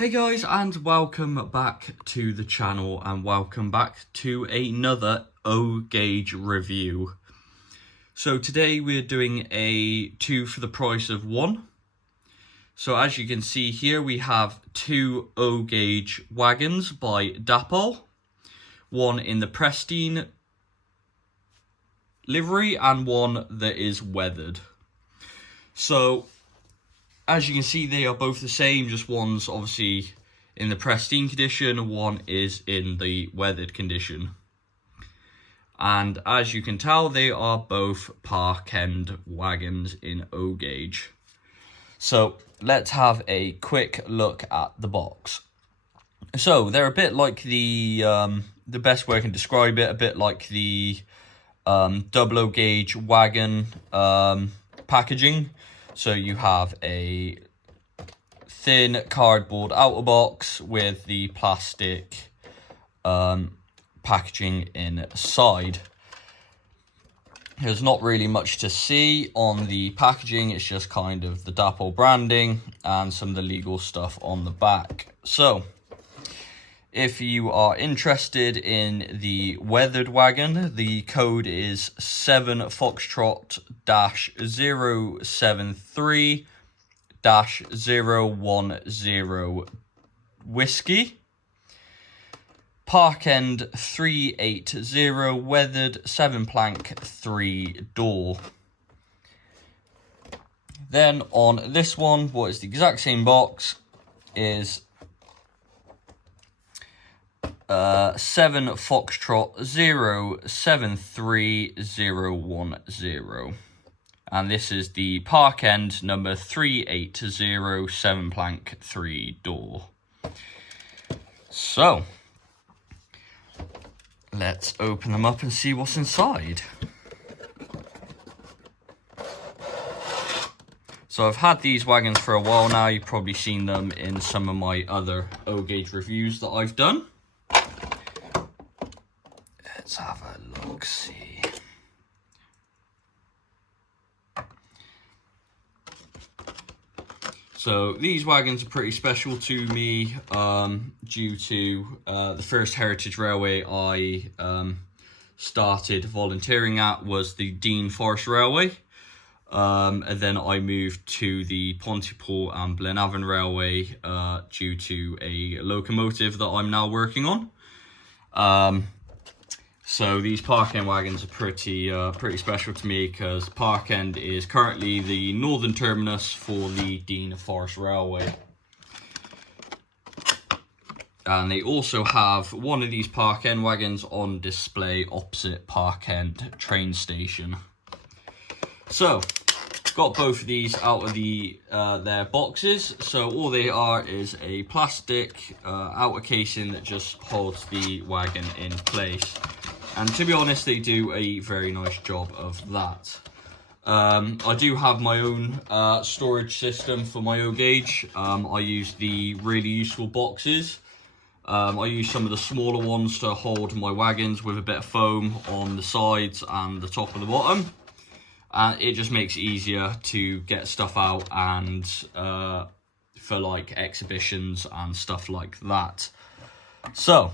Hey guys, and welcome back to the channel, and welcome back to another O-Gauge review. So today we're doing a 2 for the price of 1. So as you can see here, we have 2 O-Gauge wagons by Dapol. One in the pristine livery and one that is weathered. So as you can see, they are both the same, just one's obviously in the pristine condition, one is in the weathered condition. And as you can tell, they are both Parkend wagons in O-Gauge. So let's have a quick look at the box. So they're a bit like the best way I can describe it, a bit like the double O-Gauge wagon packaging. So you have a thin cardboard outer box with the plastic packaging inside. There's not really much to see on the packaging, it's just kind of the Dapol branding and some of the legal stuff on the back. So if you are interested in the weathered wagon, the code is 7 Foxtrot-073-010 whiskey. Parkend 380 weathered 7 plank 3 door. Then on this one, what is the exact same box is 7 Foxtrot 073010. And this is the Parkend number 380 7 plank 3 door. So let's open them up and see what's inside. So I've had these wagons for a while now. You've probably seen them in some of my other O-Gauge reviews that I've done. Let's have a look, see. So these wagons are pretty special to me due to the first heritage railway I started volunteering at was the Dean Forest Railway. And then I moved to the Pontypool and Blenavon Railway due to a locomotive that I'm now working on. So these Parkend wagons are pretty special to me because Parkend is currently the northern terminus for the Dean Forest Railway. And they also have one of these Parkend wagons on display opposite Parkend train station. So got both of these out of their boxes. So all they are is a plastic outer casing that just holds the wagon in place. And to be honest, they do a very nice job of that. I do have my own storage system for my O-Gauge. I use the really useful boxes. I use some of the smaller ones to hold my wagons with a bit of foam on the sides and the top and the bottom. And it just makes it easier to get stuff out and for like exhibitions and stuff like that. So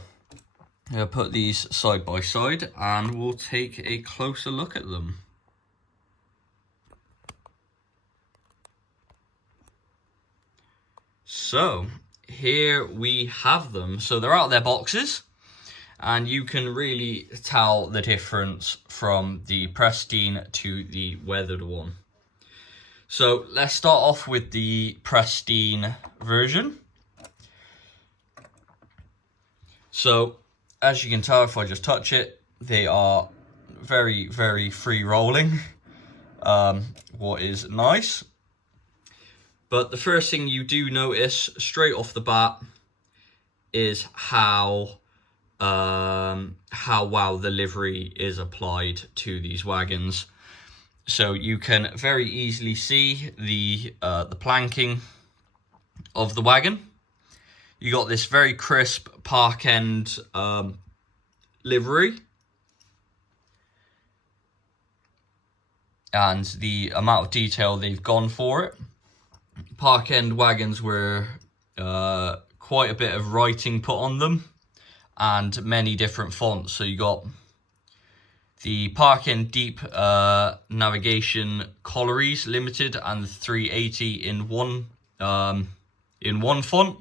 I'll put these side by side and we'll take a closer look at them. So here we have them. So they're out of their boxes and you can really tell the difference from the pristine to the weathered one. So let's start off with the pristine version. So as you can tell, if I just touch it, they are very, very free rolling, what is nice. But the first thing you do notice straight off the bat is how well the livery is applied to these wagons. So you can very easily see the planking of the wagon. You got this very crisp Parkend livery, and the amount of detail they've gone for it. Parkend wagons were quite a bit of writing put on them and many different fonts. So you got the Parkend Deep Navigation Collieries Limited and the 380 in one font.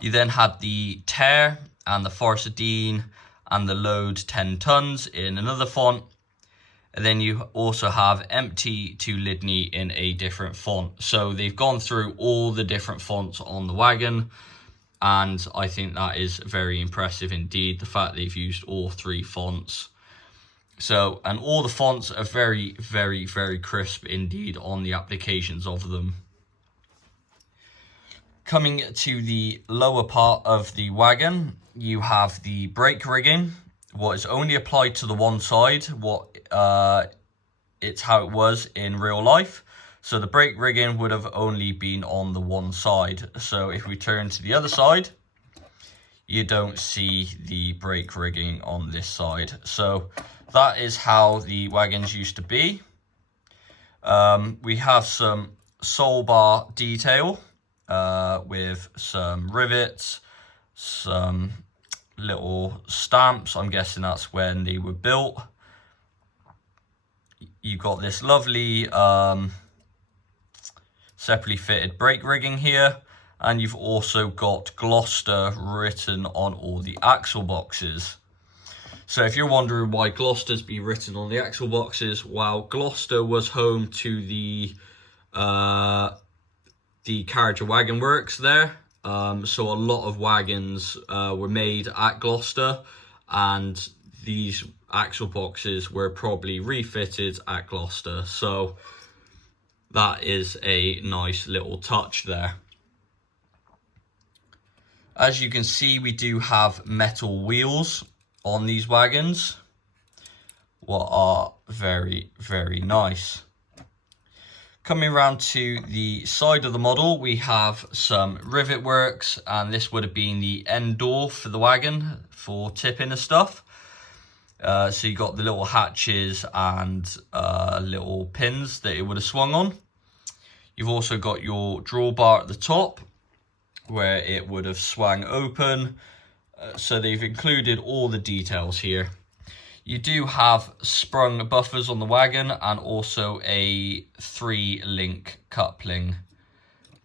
You then had the Tear and the Forest Dean and the Load 10 tons in another font. And then you also have Empty to Lydney in a different font. So they've gone through all the different fonts on the wagon, and I think that is very impressive indeed, the fact they've used all 3 fonts. So, and all the fonts are very, very, very crisp indeed on the applications of them. Coming to the lower part of the wagon, you have the brake rigging. What is only applied to the one side, it's how it was in real life. So the brake rigging would have only been on the one side. So if we turn to the other side, you don't see the brake rigging on this side. So that is how the wagons used to be. We have some sole bar detail with some rivets, some little stamps. I'm guessing that's when they were built. You've got this lovely separately fitted brake rigging here, and you've also got Gloucester written on all the axle boxes. So if you're wondering why Gloucester's been written on the axle boxes, well, Gloucester was home to the carriage and wagon works there. So a lot of wagons were made at Gloucester, and these axle boxes were probably refitted at Gloucester. So that is a nice little touch there. As you can see, we do have metal wheels on these wagons, what are very, very nice. Coming around to the side of the model, we have some rivet works, and this would have been the end door for the wagon for tipping and stuff. So you got the little hatches and little pins that it would have swung on. You've also got your drawbar at the top where it would have swung open. So they've included all the details here. You do have sprung buffers on the wagon and also a 3-link coupling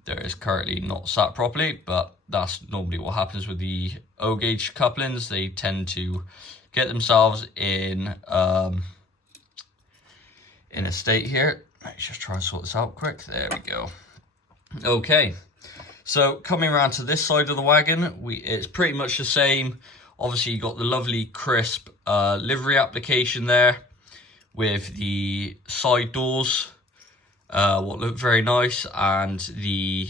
that is currently not sat properly, but that's normally what happens with the O-gauge couplings. They tend to get themselves in a state here. Let's just try and sort this out quick. There we go. Okay, so coming around to this side of the wagon, it's pretty much the same. Obviously, you got the lovely crisp livery application there with the side doors, what look very nice, and the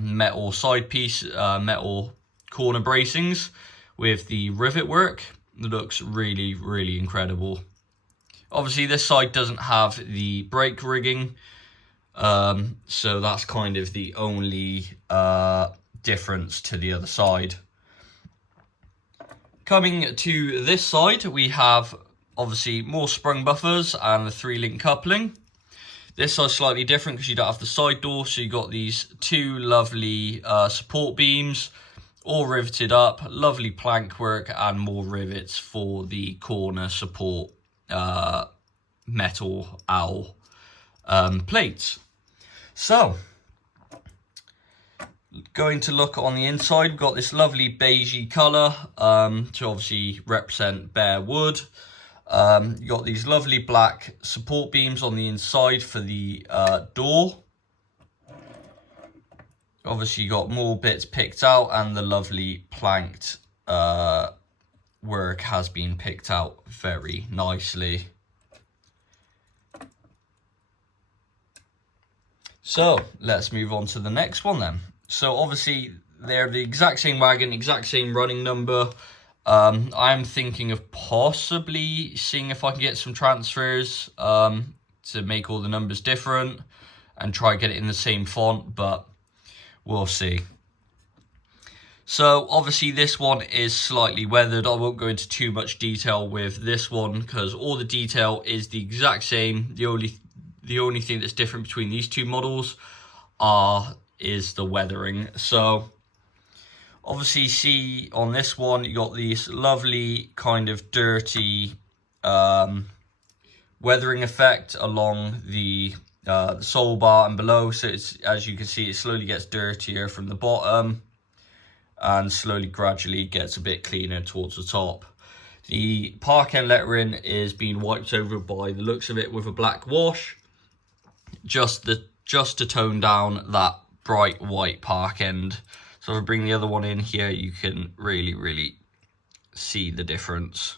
metal side piece, metal corner bracings with the rivet work. It looks really, really incredible. Obviously, this side doesn't have the brake rigging, so that's kind of the only difference to the other side. Coming to this side, we have obviously more sprung buffers and the 3-link coupling. This side's slightly different because you don't have the side door, so you got these 2 lovely support beams, all riveted up, lovely plank work, and more rivets for the corner support metal owl plates. So, going to look on the inside, we've got this lovely beigey colour to obviously represent bare wood. You got these lovely black support beams on the inside for the door. Obviously, you got more bits picked out, and the lovely planked work has been picked out very nicely. So let's move on to the next one then. So obviously they're the exact same wagon, exact same running number. I'm thinking of possibly seeing if I can get some transfers to make all the numbers different and try get it in the same font, but we'll see. So obviously this one is slightly weathered. I won't go into too much detail with this one because all the detail is the exact same. The only thing that's different between these 2 models is the weathering. So Obviously, see on this one, you got this lovely kind of dirty weathering effect along the sole bar and below. So it's, as you can see, it slowly gets dirtier from the bottom and slowly, gradually gets a bit cleaner towards the top. The Parkend lettering is being wiped over by the looks of it with a black wash, just to tone down that bright white Parkend. So if I bring the other one in here, you can really see the difference.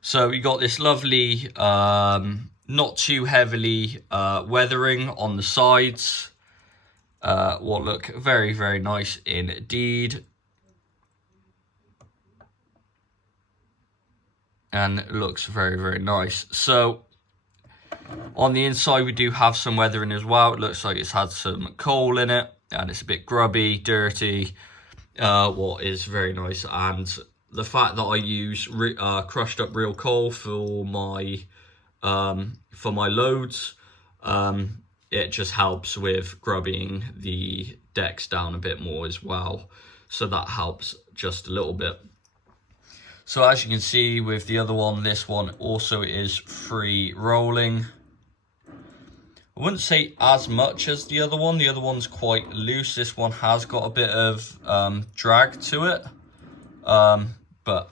So you got this lovely, not too heavily weathering on the sides. What look very nice indeed. And it looks very nice. So on the inside, we do have some weathering as well. It looks like it's had some coal in it, and it's a bit grubby, dirty, what is very nice. And the fact that I use crushed up real coal for my loads, it just helps with grubbing the decks down a bit more as well. So that helps just a little bit. So as you can see with the other one, this one also is free rolling. I wouldn't say as much as the other one. The other one's quite loose. This one has got a bit of drag to it. But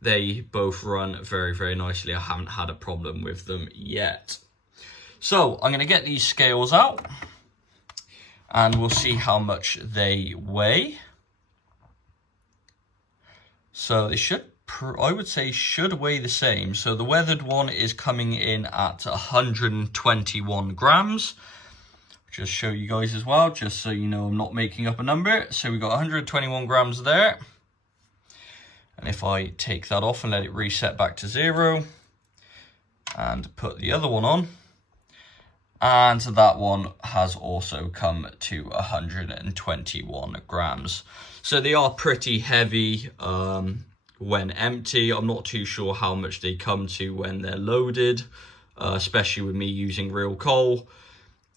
they both run very nicely. I haven't had a problem with them yet. So I'm going to get these scales out and we'll see how much they weigh. So they should, I would say, should weigh the same. So the weathered one is coming in at 121 grams. Just show you guys as well, just so you know I'm not making up a number. So we got 121 grams there. And if I take that off and let it reset back to 0 and put the other one on, and that one has also come to 121 grams. So they are pretty heavy when empty. I'm not too sure how much they come to when they're loaded, especially with me using real coal.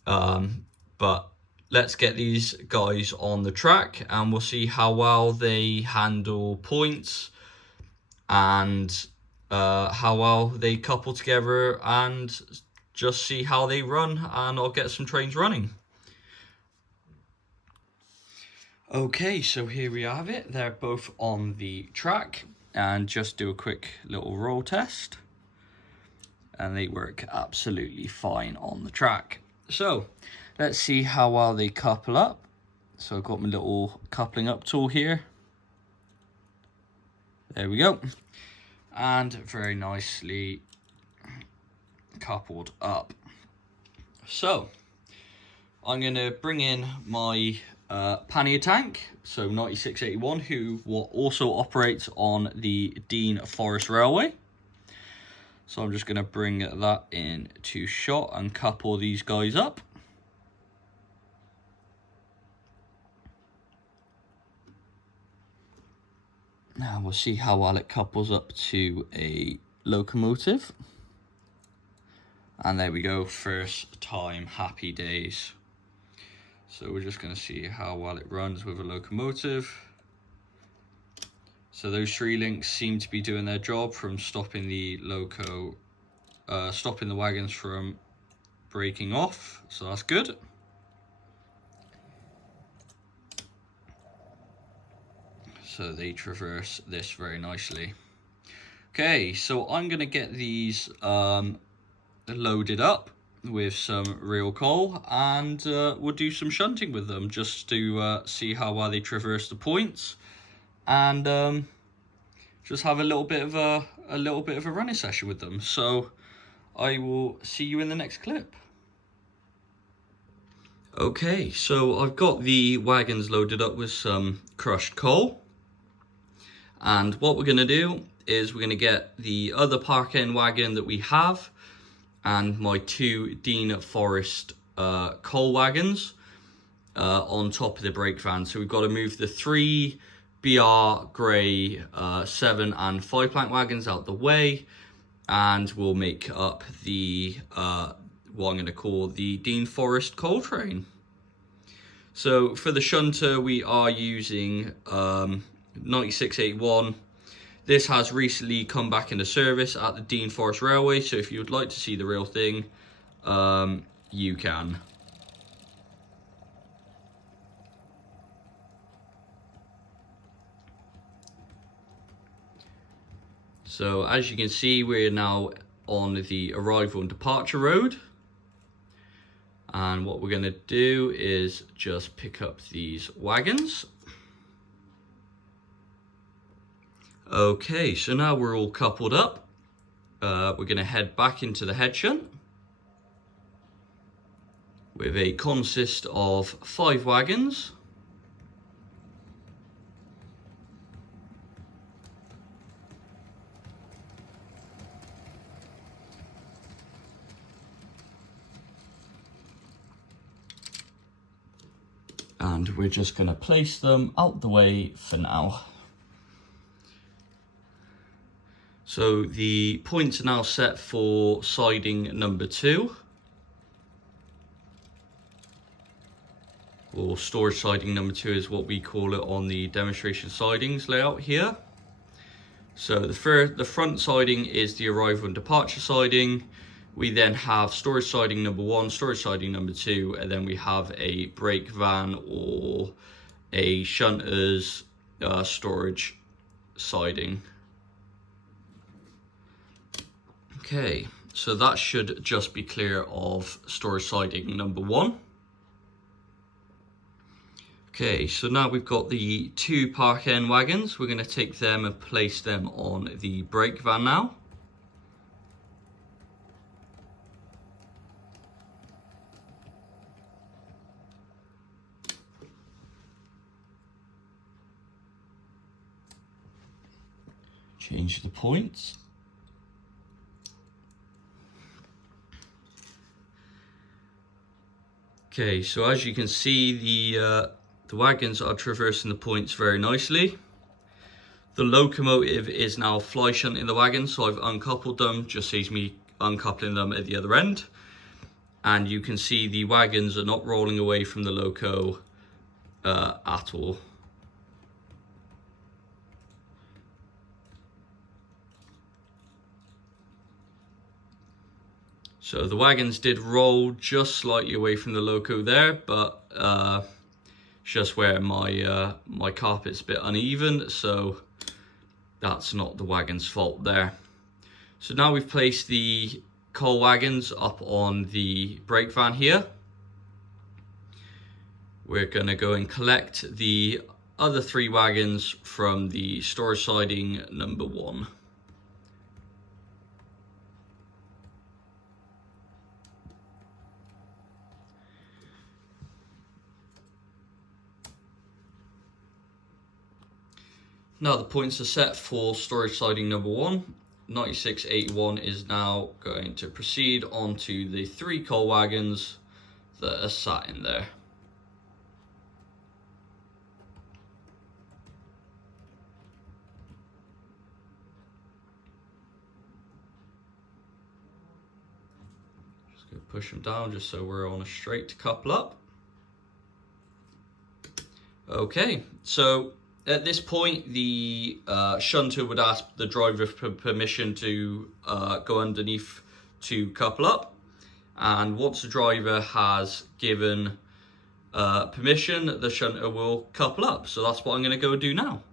But let's get these guys on the track and we'll see how well they handle points and how well they couple together, and just see how they run, and I'll get some trains running. Okay, so here we have it. They're both on the track, and just do a quick little roll test. And they work absolutely fine on the track. So let's see how well they couple up. So I've got my little coupling up tool here. There we go. And very nicely coupled up. So I'm going to bring in my pannier tank, so 9681, who also operates on the Dean Forest Railway. So I'm just going to bring that into shot and couple these guys up. Now we'll see how well it couples up to a locomotive. And there we go, first time, happy days. So we're just going to see how well it runs with a locomotive. So those 3 links seem to be doing their job from stopping the stopping the wagons from breaking off. So that's good. So they traverse this very nicely. Okay, so I'm going to get these loaded up with some real coal, and we'll do some shunting with them just to see how well they traverse the points, and just have a little bit of a running session with them. So I will see you in the next clip. Okay, so I've got the wagons loaded up with some crushed coal, and what we're going to do is we're going to get the other Parkend wagon that we have and my 2 Dean Forest coal wagons on top of the brake van. So we've got to move the 3 BR grey 7 and 5 plank wagons out the way, and we'll make up the what I'm going to call the Dean Forest coal train. So for the shunter, we are using 9681. This has recently come back into service at the Dean Forest Railway, so if you would like to see the real thing, you can. So as you can see, we're now on the arrival and departure road. And what we're going to do is just pick up these wagons. Okay, so now we're all coupled up. We're going to head back into the head shunt with a consist of 5 wagons. And we're just going to place them out the way for now. So the points are now set for siding number 2, or storage siding number 2 is what we call it on the demonstration sidings layout here. So the front siding is the arrival and departure siding. We then have storage siding number 1, storage siding number 2, and then we have a brake van or a shunter's storage siding. Okay, so that should just be clear of storage siding number 1. Okay, so now we've got the 2 Parkend wagons. We're going to take them and place them on the brake van now. Change the points. Okay, so as you can see, the wagons are traversing the points very nicely. The locomotive is now fly shunting the wagon, so I've uncoupled them, just saves me uncoupling them at the other end. And you can see the wagons are not rolling away from the loco at all. So the wagons did roll just slightly away from the loco there, but just where my carpet's a bit uneven, so that's not the wagon's fault there. So now we've placed the coal wagons up on the brake van here. We're gonna go and collect the other 3 wagons from the storage siding number 1. Now the points are set for storage siding number 1. 9681 is now going to proceed onto the 3 coal wagons that are sat in there. Just going to push them down just so we're on a straight couple up. Okay, so at this point, the shunter would ask the driver for permission to go underneath to couple up. And once the driver has given permission, the shunter will couple up. So that's what I'm going to go do now.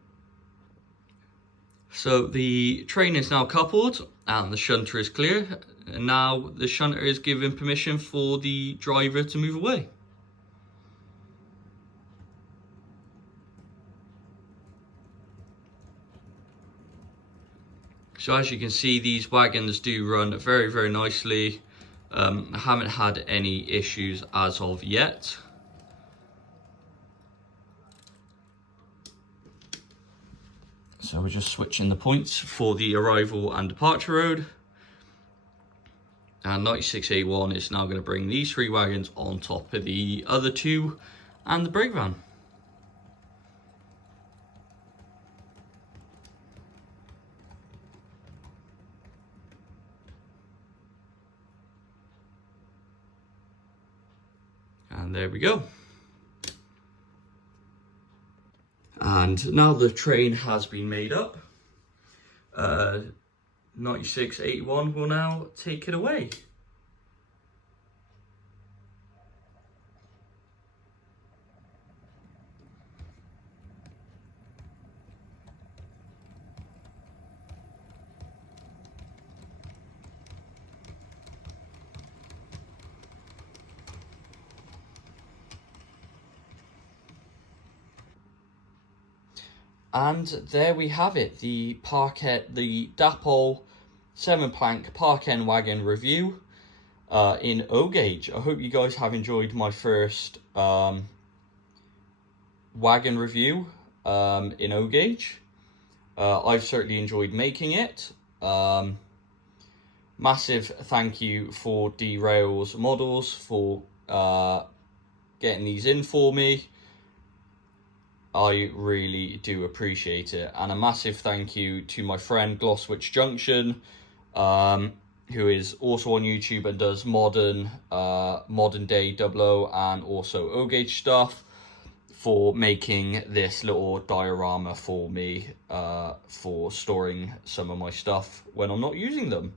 So the train is now coupled and the shunter is clear. And now the shunter is given permission for the driver to move away. So as you can see, these wagons do run very, very nicely. I haven't had any issues as of yet. So we're just switching the points for the arrival and departure road. And 9681 is now going to bring these 3 wagons on top of the other 2 and the brake van. And there we go. And now the train has been made up, 9681 will now take it away. And there we have it, the Dapol 7-plank Parkend wagon review in O gauge. I hope you guys have enjoyed my first wagon review in O gauge. I've certainly enjoyed making it. Massive thank you for Derails Models for getting these in for me. I really do appreciate it. And a massive thank you to my friend Glosswitch Junction, who is also on YouTube and does modern day 00 and also O gauge stuff, for making this little diorama for me for storing some of my stuff when I'm not using them.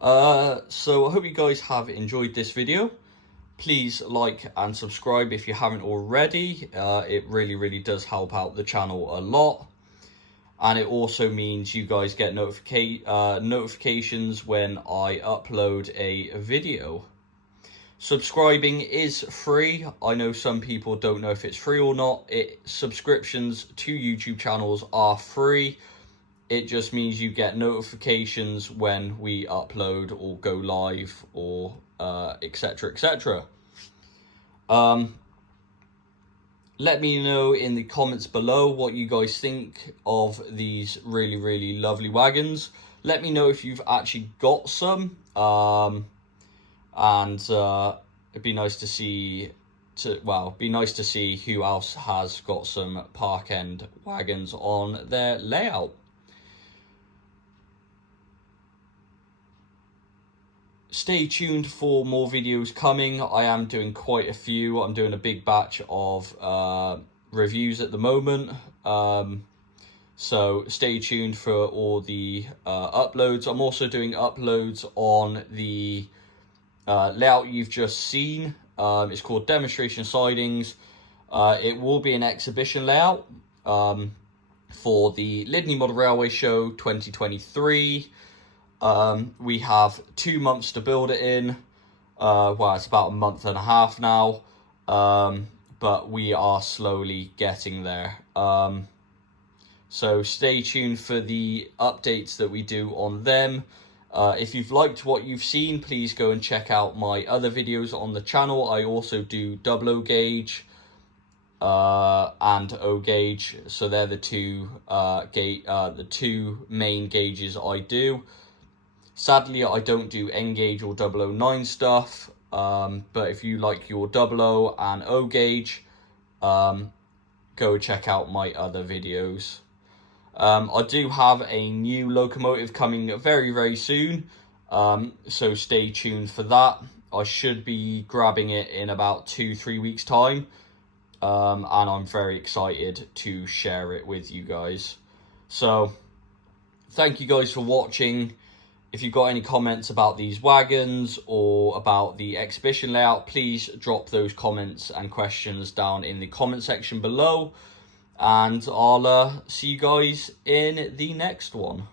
So I hope you guys have enjoyed this video. Please like and subscribe if you haven't already. It really does help out the channel a lot. And it also means you guys get notifications when I upload a video. Subscribing is free. I know some people don't know if it's free or not. Subscriptions to YouTube channels are free. It just means you get notifications when we upload or go live or etc, etc. Let me know in the comments below what you guys think of these really lovely wagons. Let me know if you've actually got some, and it'd be nice to see who else has got some Parkend wagons on their layout. Stay tuned for more videos coming. I am doing quite a few. I'm doing a big batch of reviews at the moment. So stay tuned for all the uploads. I'm also doing uploads on the layout you've just seen. It's called Demonstration Sidings. It will be an exhibition layout for the Lydney Model Railway Show 2023. We have 2 months to build it in. Well, it's about a month and a half now, but we are slowly getting there. So stay tuned for the updates that we do on them. If you've liked what you've seen, please go and check out my other videos on the channel. I also do 00 gauge and O gauge, so they're the two main gauges I do. Sadly, I don't do N gauge or 009 stuff, but if you like your 00 and O gauge, go check out my other videos. I do have a new locomotive coming very soon, so stay tuned for that. I should be grabbing it in about 2-3 weeks time, and I'm very excited to share it with you guys. So thank you guys for watching. If you've got any comments about these wagons or about the exhibition layout, please drop those comments and questions down in the comment section below. And I'll see you guys in the next one.